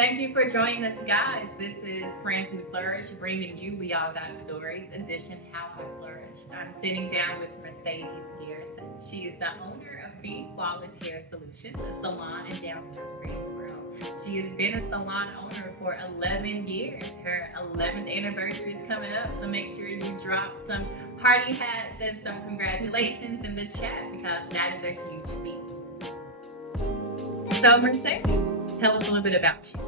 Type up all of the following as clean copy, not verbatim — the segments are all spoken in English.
Thank you for joining us, guys. This is Friends Who Flourish, bringing you We All Got Stories edition, How I Flourished. I'm sitting down with Mercedes Garrison. She is the owner of BeeFlawless Hair Solutions, a salon in downtown Greensboro. She has been a salon owner for 11 years. Her 11th anniversary is coming up, so make sure you drop some party hats and some congratulations in the chat because that is a huge feat. So Mercedes, tell us a little bit about you.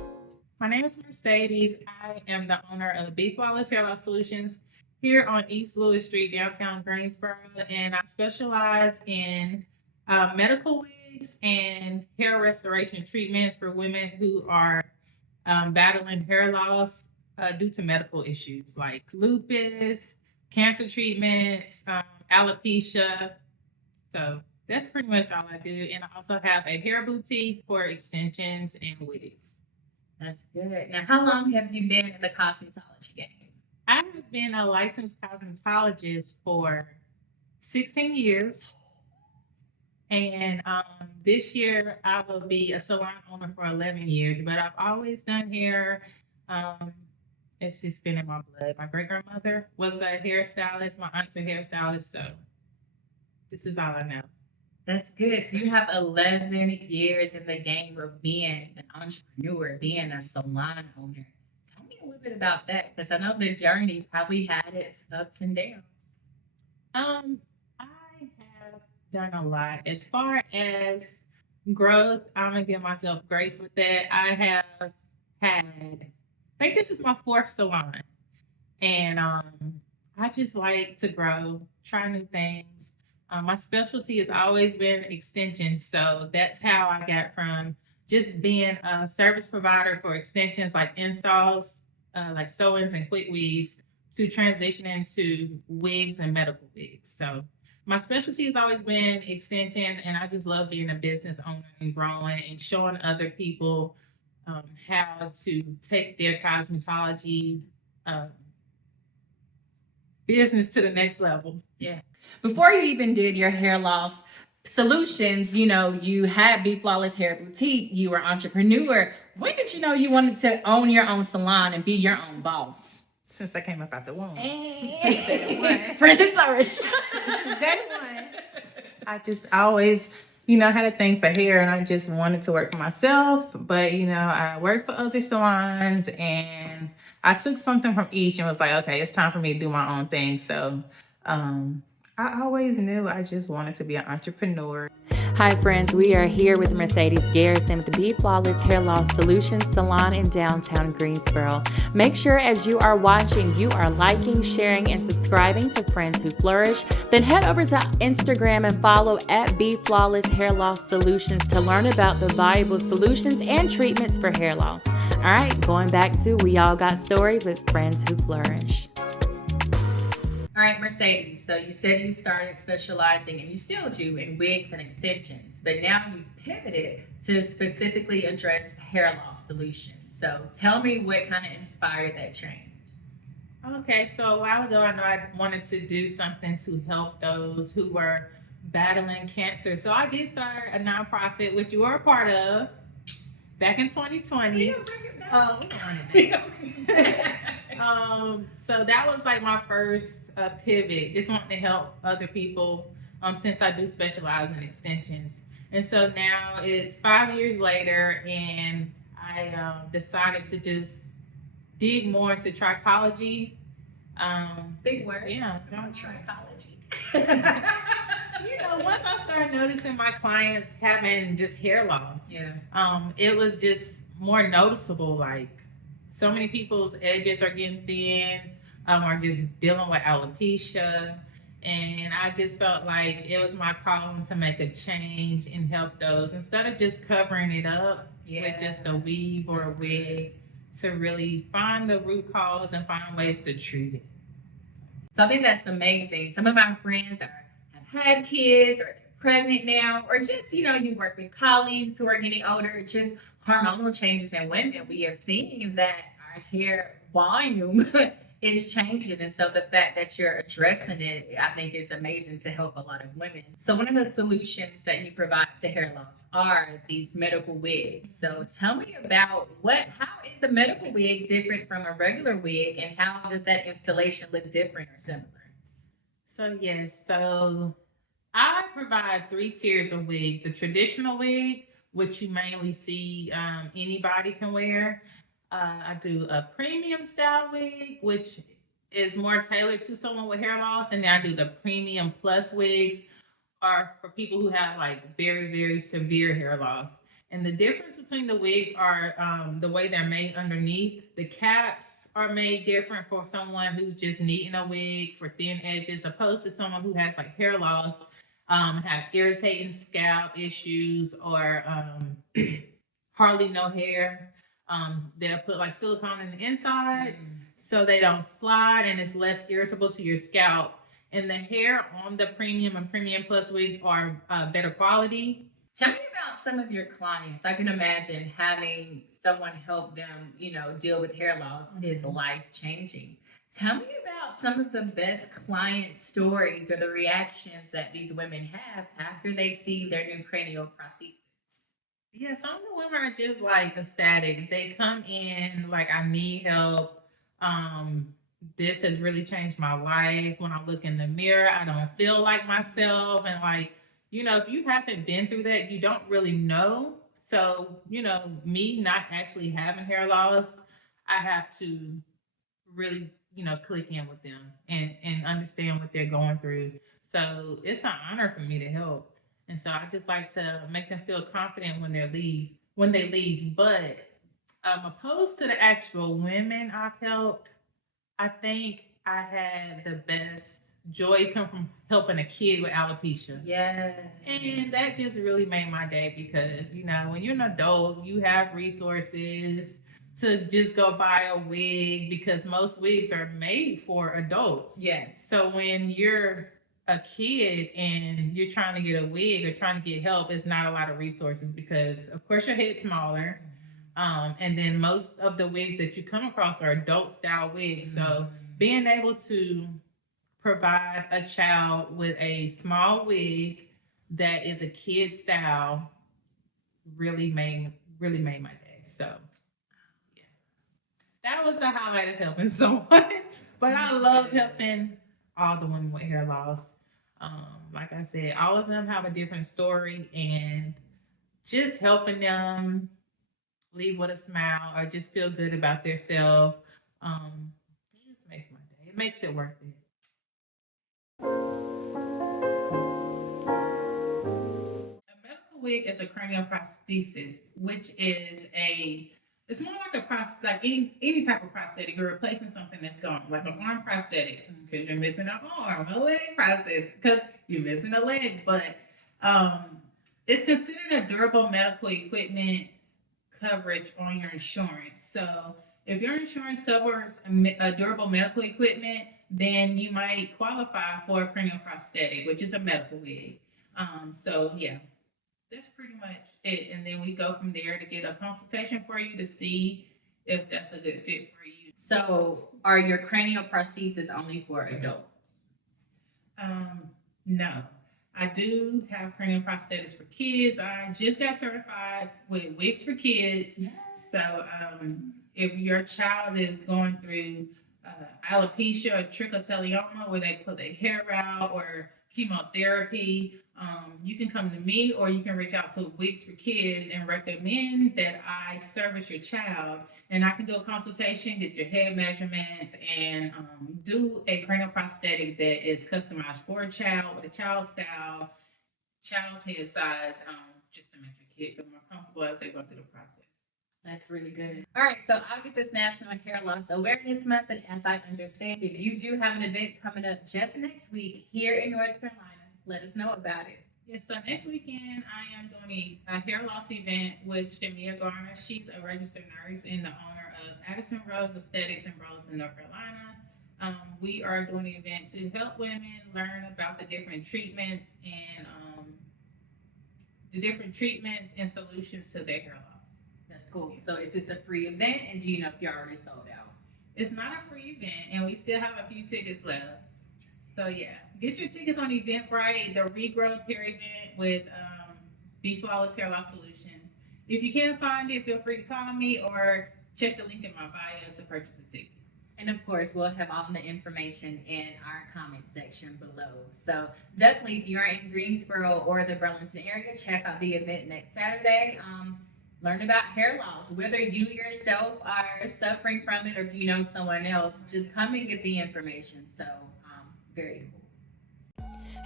My name is Mercedes. I am the owner of BeeFlawless Hair Loss Solutions here on East Louis Street, downtown Greensboro, and I specialize in medical wigs and hair restoration treatments for women who are battling hair loss due to medical issues like lupus, cancer treatments, alopecia. So that's pretty much all I do. And I also have a hair boutique for extensions and wigs. That's good. Now, how long have you been in the cosmetology game? I have been a licensed cosmetologist for 16 years. And this year I will be a salon owner for 11 years, but I've always done hair. It's just been in my blood. My great grandmother was a hairstylist, my aunt's a hairstylist, so this is all I know. That's good. So you have 11 years in the game of being an entrepreneur, being a salon owner. Tell me a little bit about that, because I know the journey probably had its ups and downs. I have done a lot. As far as growth, I'm gonna give myself grace with that. I have had, I think this is my 4th salon, and I just like to grow, try new things. My specialty has always been extensions, so that's how I got from just being a service provider for extensions like installs, like sew-ins and quick weaves, to transitioning to wigs and medical wigs. So my specialty has always been extension, and I just love being a business owner and growing and showing other people how to take their cosmetology business to the next level. Yeah. Before you even did your hair loss solutions, you had BeeFlawless Hair Boutique, you were an entrepreneur. When did you know you wanted to own your own salon and be your own boss? Since I came up out the womb. Friends Who Flourish. Day one. I just always, had a thing for hair, and I just wanted to work for myself. But, I worked for other salons, and I took something from each and was like, okay, it's time for me to do my own thing. So, I always knew I just wanted to be an entrepreneur. Hi friends, we are here with Mercedes Garrison with the BeeFlawless Hair Loss Solutions Salon in downtown Greensboro. Make sure as you are watching, you are liking, sharing, and subscribing to Friends Who Flourish. Then head over to Instagram and follow at BeeFlawless Hair Loss Solutions to learn about the valuable solutions and treatments for hair loss. All right, going back to We All Got Stories with Friends Who Flourish. All right, Mercedes, so you said you started specializing, and you still do, in wigs and extensions, but now you've pivoted to specifically address hair loss solutions. So tell me what kind of inspired that change. Okay, so a while ago, I know I wanted to do something to help those who were battling cancer. So I did start a nonprofit, which you were a part of, back in 2020. So that was like my first pivot, just wanting to help other people since I do specialize in extensions. And so now it's 5 years later, and I decided to just dig more into trichology. Big word. Yeah. Trichology. Once I started noticing my clients having just hair loss, it was just more noticeable. Like, so many people's edges are getting thin, are just dealing with alopecia. And I just felt like it was my calling to make a change and help those, instead of just covering it up with just a weave or a wig, to really find the root cause and find ways to treat it. So I think that's amazing. Some of my friends have had kids, or they're pregnant now, or just, you work with colleagues who are getting older, just hormonal changes in women. We have seen that our hair volume it's changing. And so the fact that you're addressing it, I think is amazing to help a lot of women. So one of the solutions that you provide to hair loss are these medical wigs. So tell me about how is a medical wig different from a regular wig, and how does that installation look different or similar? So yes, so I provide three tiers of wig. The traditional wig, which you mainly see anybody can wear. I do a premium style wig, which is more tailored to someone with hair loss, and then I do the premium plus wigs, are for people who have like very, very severe hair loss. And the difference between the wigs are the way they're made underneath. The caps are made different for someone who's just needing a wig for thin edges, opposed to someone who has like hair loss, have irritating scalp issues, or hardly no hair. They'll put like silicone in the inside so they don't slide and it's less irritable to your scalp. And the hair on the premium and premium plus wigs are better quality. Tell me about some of your clients. I can imagine having someone help them, deal with hair loss is life changing. Tell me about some of the best client stories or the reactions that these women have after they see their new cranial prosthesis. Yeah, some of the women are just like ecstatic. They come in like, I need help. This has really changed my life. When I look in the mirror, I don't feel like myself. And like, if you haven't been through that, you don't really know. So, me not actually having hair loss, I have to really, click in with them and understand what they're going through. So it's an honor for me to help. And so I just like to make them feel confident when they leave. But opposed to the actual women I've helped, I think I had the best joy come from helping a kid with alopecia. Yeah. And that just really made my day because, when you're an adult, you have resources to just go buy a wig because most wigs are made for adults. Yeah. So when you're a kid and you're trying to get a wig or trying to get help, it's not a lot of resources because, of course, your head's smaller. And then most of the wigs that you come across are adult style wigs. So being able to provide a child with a small wig that is a kid style really made my day. So yeah, that was the highlight of helping someone. But I love helping all the women with hair loss. Like I said, all of them have a different story, and just helping them leave with a smile or just feel good about themselves. It just makes my day. It makes it worth it. A medical wig is a cranial prosthesis, which is it's more like like any type of prosthetic. You're replacing something that's gone, like an arm prosthetic, because you're missing an arm, a leg prosthesis because you're missing a leg. But it's considered a durable medical equipment coverage on your insurance. So if your insurance covers a durable medical equipment, then you might qualify for a cranial prosthetic, which is a medical wig. So yeah, that's pretty much it. And then we go from there to get a consultation for you to see if that's a good fit for you. So are your cranial prostheses only for adults? No. I do have cranial prosthetics for kids. I just got certified with wigs for kids. Yes. So if your child is going through alopecia or trichotilloma, where they put their hair out, or chemotherapy, you can come to me, or you can reach out to Wigs for Kids and recommend that I service your child. And I can do a consultation, get your head measurements, and do a cranial prosthetic that is customized for a child with a child's style, child's head size, just to make your kid feel more comfortable as they go through the process. That's really good. All right, so August is National Hair Loss Awareness Month, and as I understand it, you do have an event coming up just next week here in North Carolina. Let us know about it. Yes, so next weekend I am doing a hair loss event with Shamia Garner. She's a registered nurse and the owner of Addison Rose Aesthetics in Burleson, North Carolina. We are doing an event to help women learn about the different treatments and solutions to their hair loss. That's cool. So is this a free event, and do you know if you're already sold out? It's not a free event, and we still have a few tickets left. So yeah, get your tickets on Eventbrite, the regrowth hair event with BeeFlawless Hair Loss Solutions. If you can't find it, feel free to call me or check the link in my bio to purchase a ticket. And of course, we'll have all the information in our comment section below. So definitely, if you're in Greensboro or the Burlington area, check out the event next Saturday. Learn about hair loss, whether you yourself are suffering from it or if you know someone else. Just come and get the information. So very cool.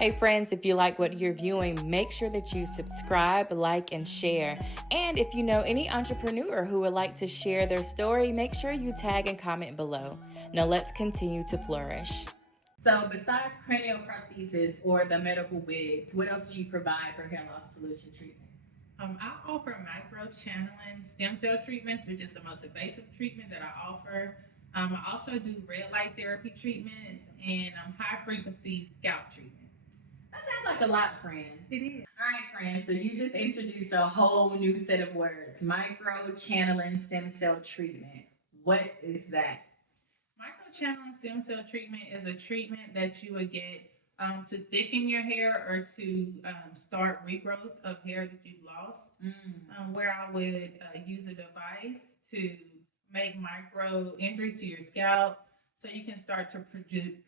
Hey friends, if you like what you're viewing, make sure that you subscribe, like, and share. And if you know any entrepreneur who would like to share their story, make sure you tag and comment below. Now let's continue to flourish. So besides cranial prosthesis or the medical wigs, what else do you provide for hair loss solution treatments? I offer micro-channeling stem cell treatments, which is the most invasive treatment that I offer. I also do red light therapy treatments and high-frequency scalp treatments. That sounds like a lot, friend. It is. All right, friends. So you just introduced a whole new set of words. Micro-channeling stem cell treatment. What is that? Micro-channeling stem cell treatment is a treatment that you would get to thicken your hair or to start regrowth of hair that you've lost, where I would use a device to make micro injuries to your scalp so you can start to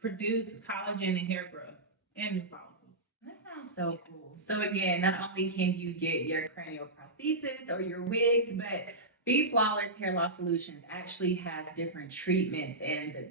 produce collagen and hair growth and new follicles. That sounds so cool. So again, not only can you get your cranial prosthesis or your wigs, but BeeFlawless Hair Loss Solutions actually has different treatments and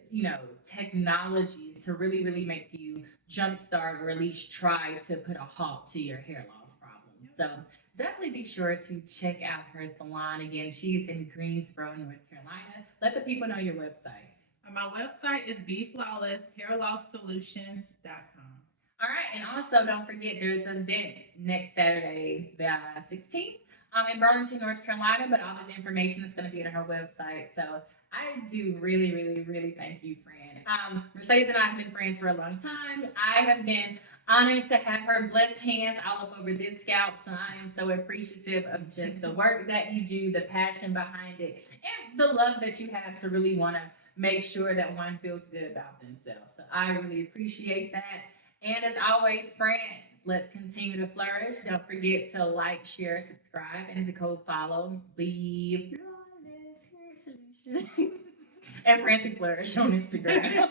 technology to really make you jumpstart or at least try to put a halt to your hair loss problems. So definitely be sure to check out her salon. Again, she's in Greensboro, North Carolina. Let the people know your website. My website is BeeFlawlessHairLossSolutions.com. All right, and also don't forget there's an event next Saturday, the 16th. In Burlington, North Carolina, but all this information is going to be on her website. So I do really thank you, friend. Mercedes and I have been friends for a long time. I have been honored to have her blessed hands all up over this scalp. So I am so appreciative of just the work that you do, the passion behind it, and the love that you have to really want to make sure that one feels good about themselves. So I really appreciate that. And as always, friends, let's continue to flourish. Don't forget to like, share, subscribe, and to go follow BeeFlawless Hair Solutions and Francie Flourish on Instagram.